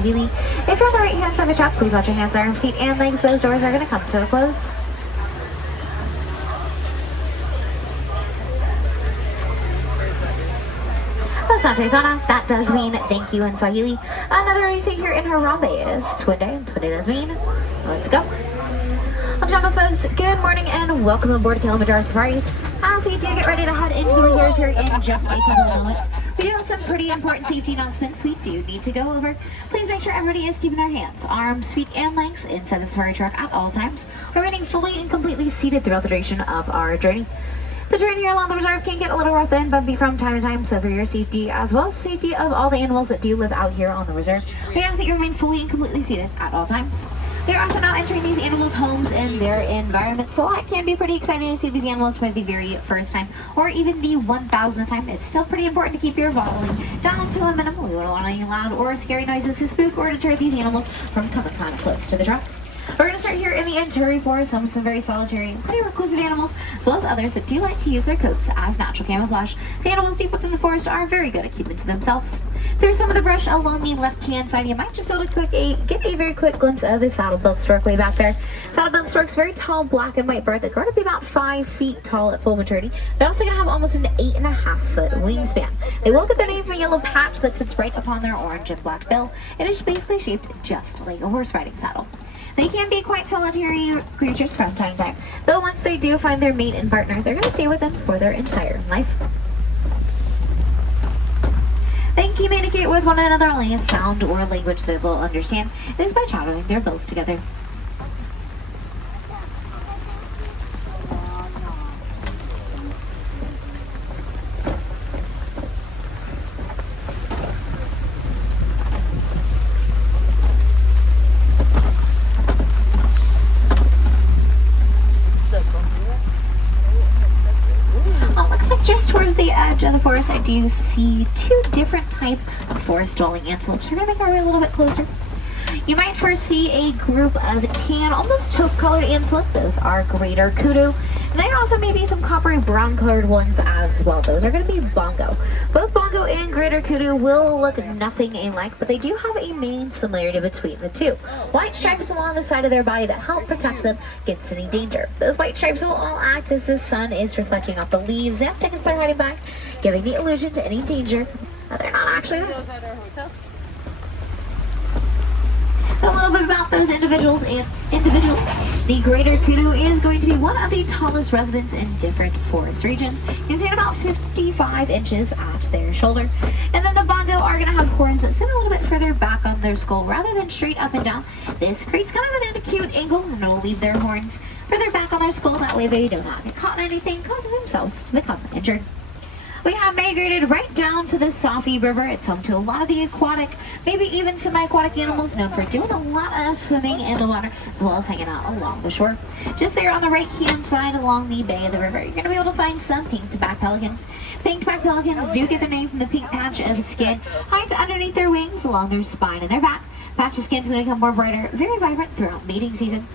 Swahili. If you're on the right hand side of the truck, please watch your hands, arms, feet, and legs. Those doors are going to come to a close. Asante Sana, that does mean thank you in Swahili. Another way to say here in Harambe is Twinde, and Twinde does mean let's go. Well, gentlemen, folks, good morning and welcome aboard Kilimanjaro Safaris. As we do get ready to head into the reserve here in just a couple of moments, we do have some pretty important safety announcements we do need to go over. Please make sure everybody is keeping their hands, arms, feet, and legs inside the safari truck at all times, remaining fully and completely seated throughout the duration of our journey. The terrain here along the reserve can get a little rough and bumpy from time to time, so for your safety, as well as the safety of all the animals that do live out here on the reserve, we ask that you remain fully and completely seated at all times. We are also now entering these animals' homes and their environment, so it can be pretty exciting to see these animals for the very first time, or even the 1000th time. It's still pretty important to keep your volume down to a minimum. We don't want any loud or scary noises to spook or deter these animals from coming kind of close to the truck. We're going to start here in the interior forest, home to some very solitary, pretty reclusive animals, as well as others that do like to use their coats as natural camouflage. The animals deep within the forest are very good at keeping to themselves. Through some of the brush along the left-hand side, you might just be able to get a very quick glimpse of the saddle-billed stork way back there. Saddle-billed stork's very tall, black and white bird that grow to be about 5 feet tall at full maturity. They're also going to have almost an 8.5-foot wingspan. They will get their name from a yellow patch that sits right upon their orange and black bill. It is basically shaped just like a horse riding saddle. They can be quite solitary creatures from time to time, though once they do find their mate and partner, they're going to stay with them for their entire life. They can communicate with one another only a sound or a language that they'll understand. It is by chattering their bills together. Just towards the edge of the forest, I do see 2 different type of forest-dwelling antelopes. We're going to make our way a little bit closer. You might first see a group of tan, almost taupe-colored antelope. Those are greater kudu. And then also maybe some coppery brown-colored ones as well. Those are going to be bongo. Both bongo and greater kudu will look nothing alike, but they do have a main similarity between the two. White stripes along the side of their body that help protect them against any danger. Those white stripes will all act as the sun is reflecting off the leaves and thickets they're hiding by, giving the illusion to any danger that they're not actually there. A little bit about those individuals. The greater kudu is going to be one of the tallest residents in different forest regions. You see about 55 inches at their shoulder. And then the bongo are going to have horns that sit a little bit further back on their skull rather than straight up and down. This creates kind of an acute angle and will leave their horns further back on their skull. That way they do not get caught in anything, causing themselves to become injured. We have migrated right down to the Safi River. It's home to a lot of the aquatic, maybe even semi-aquatic animals known for doing a lot of swimming in the water, as well as hanging out along the shore. Just there on the right-hand side along the bay of the river, you're going to be able to find some pink-backed pelicans. Pink-backed pelicans do get their name from the pink patch of skin hides underneath their wings, along their spine and their back. Patch of skin is going to become more brighter, very vibrant throughout mating season.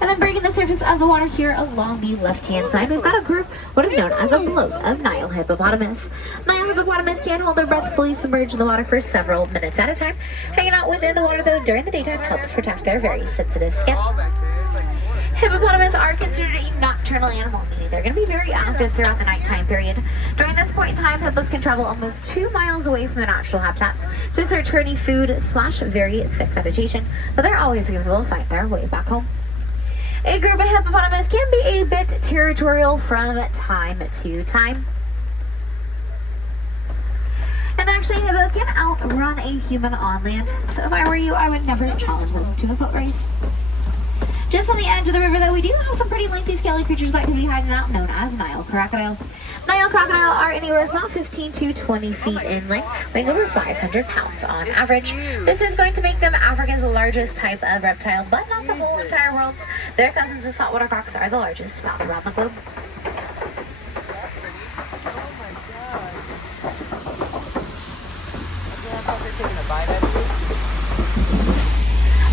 And then breaking the surface of the water here along the left-hand side, we've got a group, what is known as a float of Nile hippopotamus. Nile hippopotamus can hold their breath fully submerged in the water for several minutes at a time. Hanging out within the water, though, during the daytime helps protect their very sensitive skin. Hippopotamus are considered a nocturnal animal, meaning they're going to be very active throughout the nighttime period. During this point in time, hippos can travel almost 2 miles away from their natural habitats to search for any food / very thick vegetation, but they're always going to be able to find their way back home. A group of hippopotamus can be a bit territorial from time to time. And actually, a hippo can outrun a human on land. So if I were you, I would never challenge them to a foot race. Just on the edge of the river, though, we do have some pretty lengthy, scaly creatures that can be hiding out, known as Nile crocodile. Nile crocodile are anywhere from about 15 to 20 feet in length, weighing over 500 pounds on average. This is going to make them Africa's largest type of reptile, but not the whole entire world's. Their cousins, the saltwater crocs, are the largest found around the globe.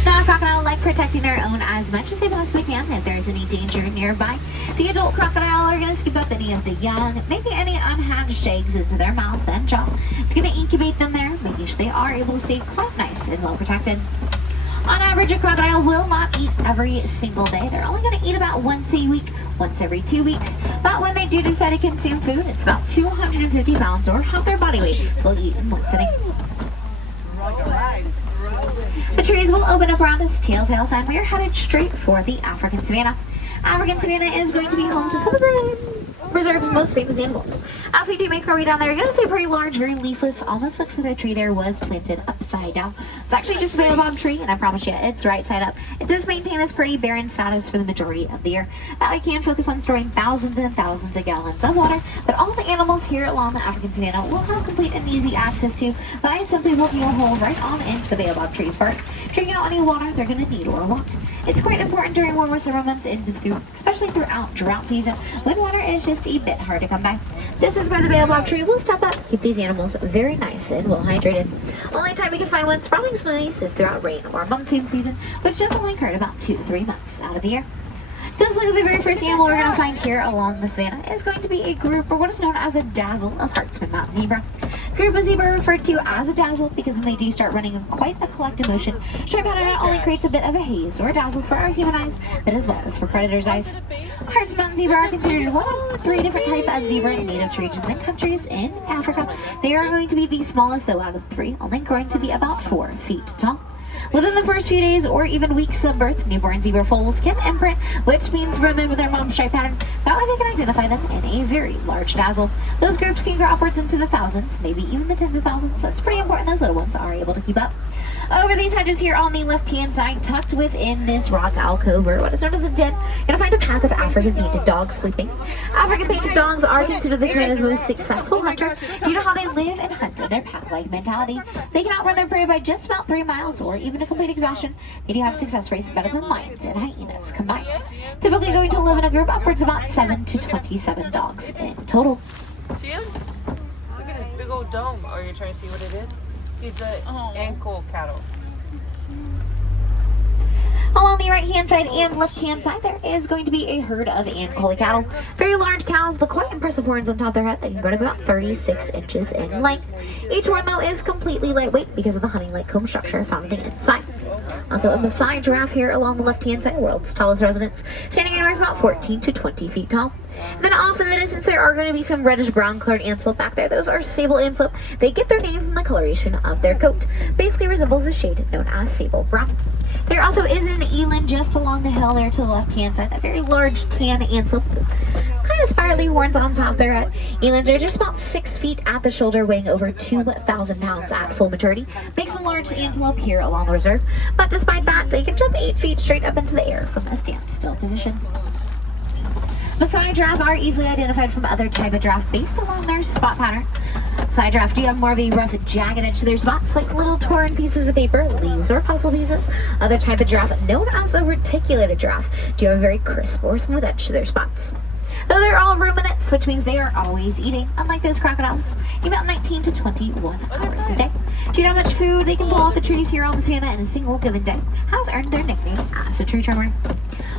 Nile crocodile like protecting their own as much as they possibly can if there's any danger nearby. The adult crocodile are going to scoop up any of the young, maybe any unhatched eggs into their mouth and jaw. It's going to incubate them there, making sure they are able to stay quite nice and well protected. On average, a crocodile will not eat every single day. They're only going to eat about once a week, once every 2 weeks. But when they do decide to consume food, it's about 250 pounds or half their body weight will eat in one sitting. The trees will open up around us, tails and we are headed straight for the African savanna. African savanna is going to be home to some of the reserve's most famous animals. As we do make our way down there, you're going to see pretty large, very leafless, almost looks like the tree there was planted upside down. It's actually just a baobab tree, and I promise you, it's right side up. It does maintain this pretty barren status for the majority of the year. That way can focus on storing thousands and thousands of gallons of water, but all the animals here along the African savanna will have complete and easy access to by simply poking a hole right on into the baobab tree's bark, drinking out any water they're going to need or want. It's quite important during warmer summer months, especially throughout drought season, when water is just a bit hard to come by. This is where the baobab tree will step up, keep these animals very nice and well hydrated. Only time we can find one sprouting smoothies is throughout rain or monsoon season, which does only occur about 2 to 3 months out of the year. Just like the very first animal we're going to find here along the savanna is going to be a group, or what is known as a dazzle, of Hartsman mountain zebra. Group of zebra are referred to as a dazzle because when they do start running in quite a collective motion, stripe pattern not only creates a bit of a haze or a dazzle for our human eyes, but as well as for predators' eyes. Hartsman mountain zebra are considered one of 3 different types of zebras native to regions and countries in Africa. They are going to be the smallest, though, out of the 3, only growing to be about 4 feet tall. Within the first few days or even weeks of birth, newborn zebra foals can imprint, which means remember their mom's stripe pattern. That way they can identify them in a very large dazzle. Those groups can grow upwards into the thousands, maybe even the tens of thousands, so it's pretty important those little ones are able to keep up. Over these hedges here on the left-hand side, tucked within this rock alcove, or what is known as a den, you're going to find a pack of African painted dogs sleeping. African painted dogs are considered this man's most successful hunter due to how they live and hunt in their pack-like mentality. They can outrun their prey by just about 3 miles or even a complete exhaustion. They do have success rates better than lions and hyenas combined. Typically going to live in a group upwards of about 7 to 27 dogs in total. See him? Look at his big old dome. Are you trying to see what it is? He's an ankle cattle. Along the right-hand side and left-hand side, there is going to be a herd of Ankole cattle. Very large cows, but quite impressive horns on top of their head. They can grow to about 36 inches in length. Each horn, though, is completely lightweight because of the honey-like comb structure found on the inside. Also, a Maasai giraffe here along the left-hand side, world's tallest residents, standing anywhere from about 14 to 20 feet tall. And then off in the distance, there are going to be some reddish-brown colored antelope back there. Those are sable antelope. They get their name from the coloration of their coat. Basically resembles a shade known as sable brown. There also is an eland just along the hill there to the left-hand side. That very large tan antelope. Kind of spirally horns on top there. Elands are just about 6 feet at the shoulder, weighing over 2,000 pounds at full maturity. Makes them the largest antelope here along the reserve. But despite that, they can jump 8 feet straight up into the air from a standstill position. Maasai giraffe are easily identified from other type of giraffe based along their spot pattern. Maasai giraffe do have more of a rough, jagged edge to their spots, like little torn pieces of paper, leaves, or puzzle pieces. Other type of giraffe, known as the reticulated giraffe, do have a very crisp or smooth edge to their spots. Though they're all ruminants, which means they are always eating, unlike those crocodiles, about 19 to 21 hours a day. Due to how much food they can pull off the trees here on the savanna in a single given day, has earned their nickname as a tree trimmer.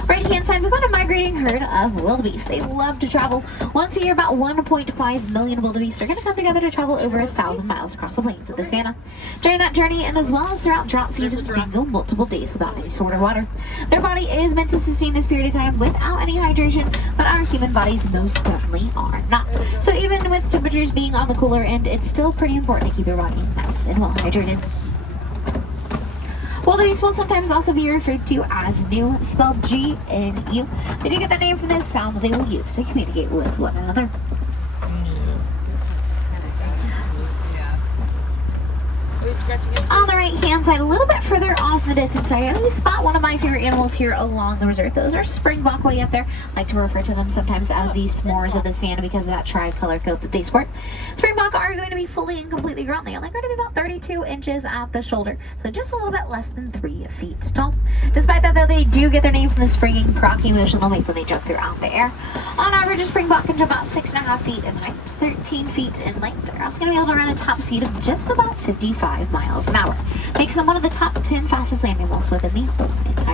Right hand side, we've got a migrating herd of wildebeest. They love to travel. Once a year, about 1.5 million wildebeest are going to come together to travel over 1,000 miles across the plains of the savanna. During that journey, and as well as throughout drought season, they can go multiple days without any sort of water. Their body is meant to sustain this period of time without any hydration, but our human bodies most definitely are not. So even with temperatures being on the cooler end, it's still pretty important to keep your body nice and well hydrated. Wildebeest will sometimes also be referred to as gnu, spelled G-N-U. They do get their name from this sound that they will use to communicate with one another. On the right hand side, a little bit further off in the distance, I you spot one of my favorite animals here along the reserve. Those are springbok way up there. I like to refer to them sometimes as the s'mores of the savanna because of that tri-color coat that they sport. Springbok are going to be fully and completely grown. They only grow to be about 32 inches at the shoulder, so just a little bit less than 3 feet tall. Despite that, though, they do get their name from the springing, crocking motion they'll make when they jump throughout the air. On average, a springbok can jump about 6.5 feet in height, 13 feet in length. They're also going to be able to run a top speed of just about 55 miles an hour. Makes them one of the top 10 fastest land animals within the whole entire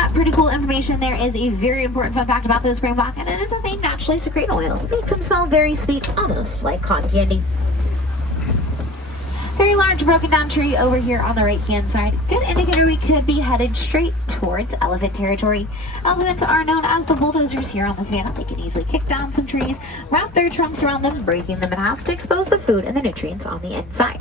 that pretty cool information, there is a very important fun fact about the springbok, and it is that they naturally secrete oil. It makes them smell very sweet, almost like cotton candy. Very large broken down tree over here on the right hand side. Good indicator we could be headed straight towards elephant territory. Elephants are known as the bulldozers here on the savannah. They can easily kick down some trees, wrap their trunks around them, breaking them in half to expose the food and the nutrients on the inside.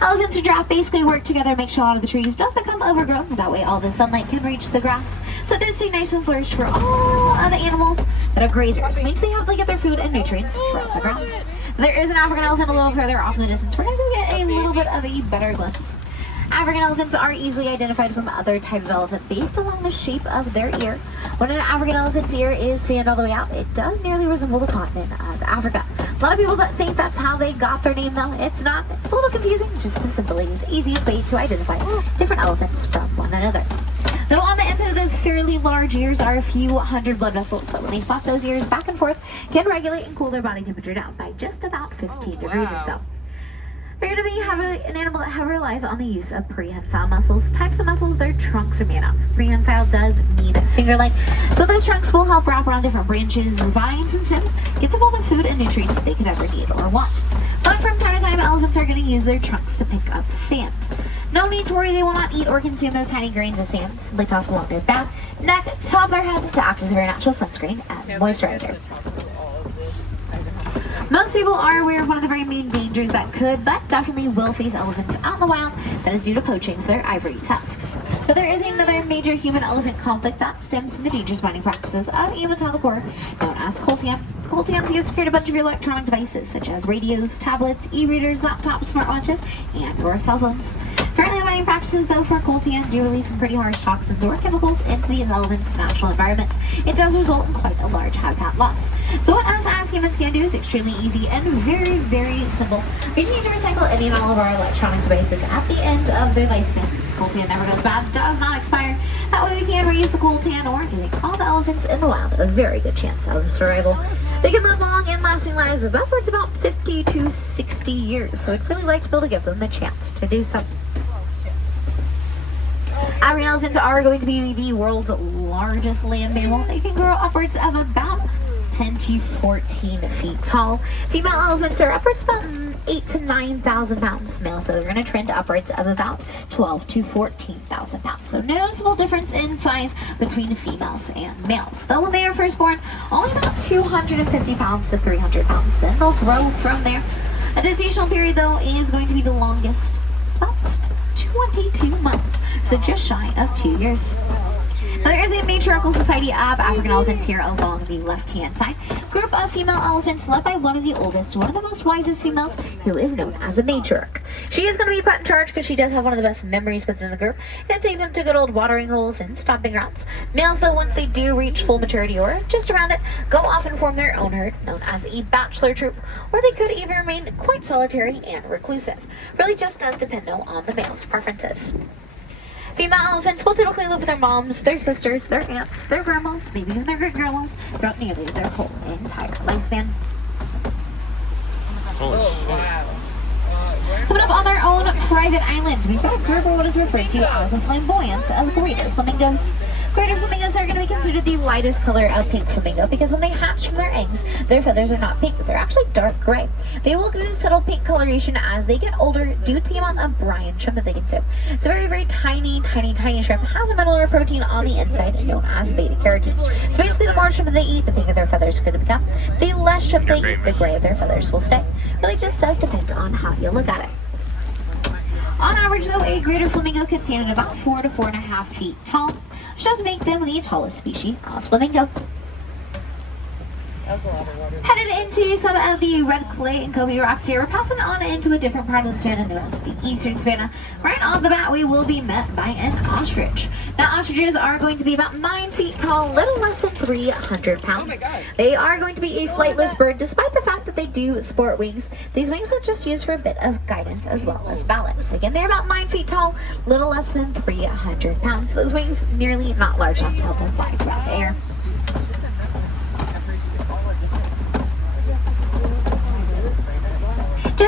Elephants and giraffe basically work together to make sure a lot of the trees don't become overgrown. That way all the sunlight can reach the grass. So it does stay nice and flourished for all of the animals that are grazers. It means they have to get their food and nutrients from the ground. There is an African elephant a little further off in the distance. We're going to go get a little bit of a better glimpse. African elephants are easily identified from other types of elephant based along the shape of their ear. When an African elephant's ear is fanned all the way out, it does nearly resemble the continent of Africa. A lot of people that think that's how they got their name though. It's not. It's a little confusing, just the simplest, the easiest way to identify different elephants from one another. Though on the inside of those fairly large ears are a few hundred blood vessels that when they flap those ears back and forth can regulate and cool their body temperature down by just about 15 degrees or so. We're going to be an animal that heavily relies on the use of prehensile muscles. Types of muscles their trunks are made of. Prehensile does mean finger-like, so those trunks will help wrap around different branches, vines, and stems, get some of all the food and nutrients they could ever need or want. But from time to time, elephants are going to use their trunks to pick up sand. No need to worry, they will not eat or consume those tiny grains of sand. Simply toss them along their back, neck, top of their head to act as a very natural sunscreen and moisturizer. Most people are aware of one of the very main dangers that could, but definitely will face elephants out in the wild, that is due to poaching for their ivory tusks. But there is another major human-elephant conflict that stems from the dangerous mining practices of Imatalacore, known as coltan. Coltan's used to create a bunch of your electronic devices, such as radios, tablets, e-readers, laptops, smartwatches, and or cell phones. Currently, the mining practices, though, for coltan do release some pretty harsh toxins or chemicals into the elephant's natural environments. It does result in quite a large habitat loss. So what us as humans can do is extremely easy and very, very simple. We just need to recycle any and all of our electronic devices at the end of their lifespan. This coltan never goes bad, does not expire. That way we can reuse the coltan or giving all the elephants in the wild a very good chance of survival. They can live long and lasting lives of upwards about 50 to 60 years, so I'd really like to be able to give them the chance to do so. African elephants are going to be the world's largest land mammal. They can grow upwards of about 10 to 14 feet tall. Female elephants are upwards about 8 to 9,000 pounds. Males, though, are going to trend upwards of about 12 to 14,000 pounds. So noticeable difference in size between females and males. Though when they are first born, only about 250 pounds to 300 pounds. Then they'll grow from there. A gestational period, though, is going to be the longest. It's about 22 months, so just shy of 2 years. Now, there is a matriarchal society of African elephants here along the left-hand side. Group of female elephants led by one of the oldest, one of the most wisest females, who is known as the matriarch. She is going to be put in charge because she does have one of the best memories within the group and take them to good old watering holes and stomping grounds. Males, though, once they do reach full maturity or just around it, go off and form their own herd, known as a bachelor troop, or they could even remain quite solitary and reclusive. Really just does depend, though, on the male's preferences. Female elephants will typically live with their moms, their sisters, their aunts, their grandmas, maybe even their great-grandmas throughout nearly their whole entire lifespan. Oh, wow. Coming up on their own private island, we've got a group of what is referred to as a flamboyance of greater flamingos. Greater flamingos are going to be considered the lightest color of pink flamingo because when they hatch from their eggs, their feathers are not pink, they're actually dark gray. They will get a subtle pink coloration as they get older due to the amount of brine shrimp that they consume. It's a very, very tiny shrimp. It has a metal or protein on the inside known as beta carotene. So basically the more shrimp they eat, the pinker their feathers could become. The less shrimp they eat, the gray of their feathers will stay. Really just does depend on how you look at it. On average, though, a greater flamingo can stand at about 4 to 4.5 feet tall, which does make them the tallest species of flamingo. Headed into some of the red clay and covey rocks here, we're passing on into a different part of the savanna, known as the eastern savanna. Right off the bat, we will be met by an ostrich. Now, ostriches are going to be about 9 feet tall, little less than 300 pounds. They are going to be a flightless bird, despite the fact that they do sport wings. These wings are just used for a bit of guidance as well as balance. Again, they're about 9 feet tall, little less than 300 pounds. Those wings nearly not large enough to help them fly throughout the air.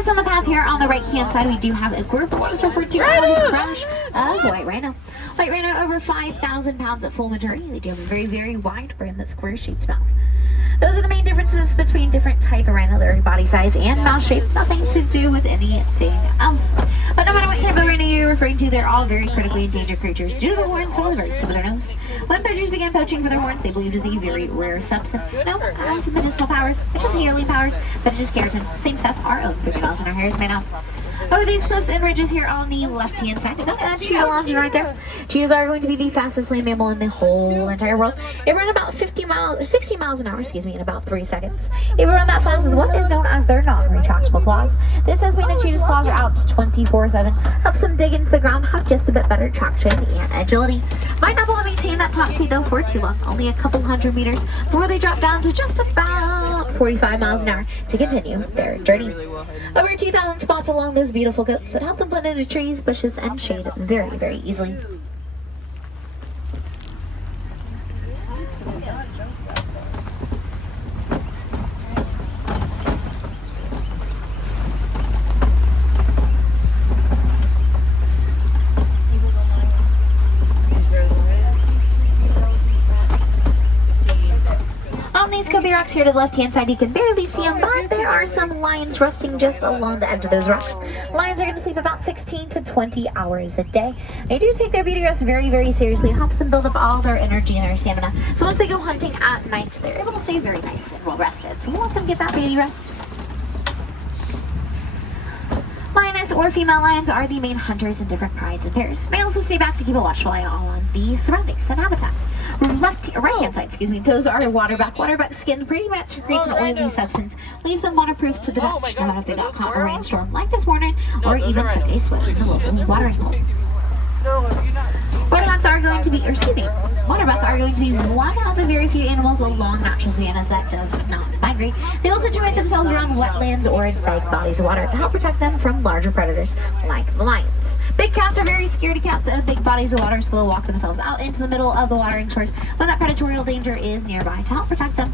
Just on the path here on the right-hand side, we do have a group of what is referred to as a crush of white rhino. White rhino over 5,000 pounds at full maturity. They do have a very, very wide brim, square-shaped mouth. Those are the main differences between different type of rhino. Their body size and mouth shape, nothing to do with anything else. But no matter what type of rhino you're referring to, they're all very critically endangered creatures due to the horns from the very tip of their nose. When poachers began poaching for their horns, they believed it was a very rare substance known as medicinal powers, which is healing powers, but it's just keratin. Same stuff our own crocodiles and our hair is made of. Over these cliffs and ridges here on the left-hand side, that cheetah lounging right there. Cheetahs are going to be the fastest land mammal in the whole entire world. They run about 60 miles an hour, in about 3 seconds. They run that fast with what is known as their non-retractable claws. This does mean that cheetah's claws are out 24/7, helps them dig into the ground, have just a bit better traction and agility. Might not be able to maintain that top speed though for too long, only a couple hundred meters before they drop down to just about 45 miles an hour to continue their journey. Over 2,000 spots along those beautiful coats that help them blend into trees, bushes, and shade very, very easily. On these Kobe rocks here to the left-hand side, you can barely see them, but there are some lions resting just along the edge of those rocks. Lions are going to sleep about 16 to 20 hours a day. They do take their beauty rest very, very seriously. It helps them build up all their energy and their stamina. So once they go hunting at night, they're able to stay very nice and well rested. So we'll let them get that beauty rest. Lioness or female lions are the main hunters in different prides and pairs. Males will stay back to keep a watchful eye on the surroundings and habitat. Right-hand side, those are waterbuck. Waterbuck skin pretty much creates an oily substance, leaves them waterproof to the touch, no matter if they got caught in a rainstorm like this morning, or even took a swim in the local watering hole. Waterbuck are going to be one of the very few animals along natural savannas that does not migrate. They will situate themselves around wetlands or in big bodies of water to help protect them from larger predators like the lions. Big cats are very scaredy cats of big bodies of water, so they'll walk themselves out into the middle of the watering source when that predatory danger is nearby to help protect them.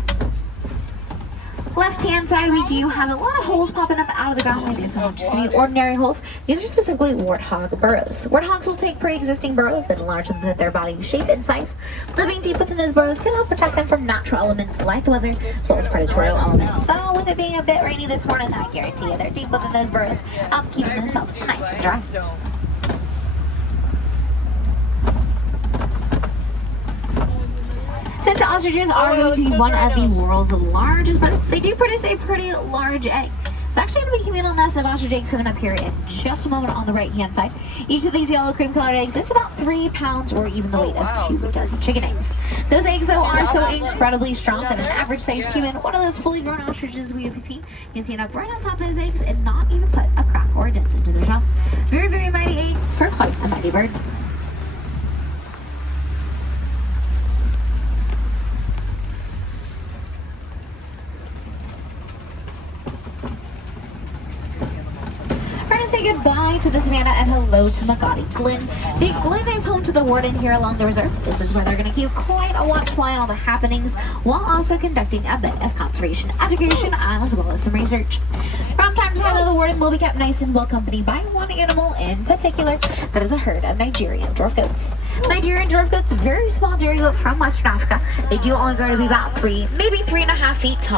Left-hand side, we do have a lot of holes popping up out of the ground. There's not just any ordinary holes. These are specifically warthog burrows. Warthogs will take pre-existing burrows, then enlarge them with their body shape and size. Living deep within those burrows can help protect them from natural elements like the weather, as well as predatory elements. So with it being a bit rainy this morning, I guarantee you they're deep within those burrows, keeping themselves nice and dry. Since ostriches are going to be one of the world's largest birds, they do produce a pretty large egg. It's actually going to be a communal nest of ostrich eggs coming up here in just a moment on the right-hand side. Each of these yellow cream-colored eggs is about 3 pounds or even the weight of 2 dozen chicken eggs. Those eggs, though, are so incredibly strong that an average-sized human, one of those fully grown ostriches we have seen, can stand up right on top of those eggs and not even put a crack or a dent into their shell. Very, very mighty egg for quite a mighty bird. Say goodbye to the savannah and hello to Magadi Glen. The Glen is home to the warden here along the reserve. This is where they're going to keep quite a watchful eye on all the happenings while also conducting a bit of conservation education as well as some research. From time to time, the warden will be kept nice and well accompanied by one animal in particular. That is a herd of Nigerian dwarf goats. Nigerian dwarf goats, very small dairy goat from Western Africa. They do only grow to be about 3, maybe 3.5 feet tall.